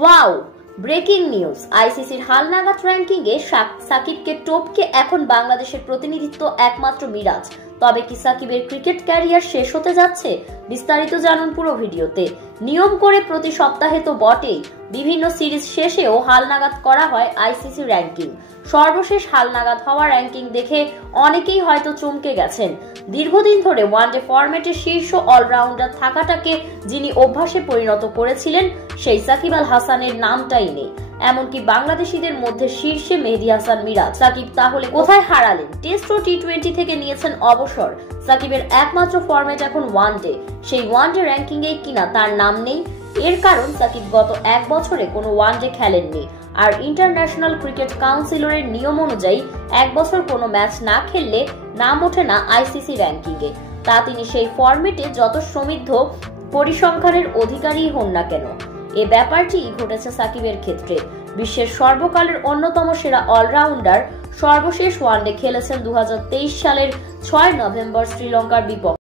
Wow, breaking news! আইসিসির হালনাগাদ র্যাঙ্কিংয়ে সাকিবকে টপকে এখন বাংলাদেশের প্রতিনিধিত্ব একমাত্র মিরাজ। তবে কি সাকিবের ক্রিকেট ক্যারিয়ার শেষ হতে যাচ্ছে? বিস্তারিত জানুন পুরো ভিডিওতে। নিয়ম করে প্রতি সপ্তাহে তো বটেই, বিভিন্ন সিরিজ শেষেও হালনাগাদ করা হয় আইসিসি র্যাঙ্কিং। সর্বশেষ হালনাগাদ হওয়া র্যাঙ্কিং দেখে অনেকেই হয়তো চমকে গেছেন। দীর্ঘদিন ধরে ওয়ানডে ফরম্যাটে শীর্ষ অলরাউন্ডার থাকাটাকে যিনি অভ্যাসে পরিণত করেছিলেন, সেই সাকিব আল হাসানের নামটাই নেই। এমনকি বাংলাদেশিদের মধ্যে শীর্ষে মেহেদী হাসান মিরাজ। সাকিব তাহলে কোথায় হারালেন? টেস্ট ও টি-20 থেকে নিয়েছেন অবসর। সাকিবের একমাত্র ফরম্যাট এখন ওয়ানডে। সেই ওয়ানডে র্যাঙ্কিংয়ে কিনা তার নাম নেই। এর কারণ সাকিব গত এক বছরে কোনো ওয়ানডে খেলেননি। আর ইন্টারন্যাশনাল ক্রিকেট কাউন্সিলের নিয়ম অনুযায়ী এক বছর কোনো ম্যাচ না খেললে নাম ওঠে না আইসিসি র্যাঙ্কিংয়ে। তা তিনি সেই ফরম্যাটে যত সমৃদ্ধ পরিসংখ্যানের অধিকারী হন না কেন। এ ব্যাপারটি ঘটেছে সাকিবের ক্ষেত্রে। বিশ্বের সর্বকালের অন্যতম সেরা অলরাউন্ডার সর্বশেষ ওয়ানডে খেলেছেন 2023 সালের 6 নভেম্বর শ্রীলঙ্কার বিপক্ষে।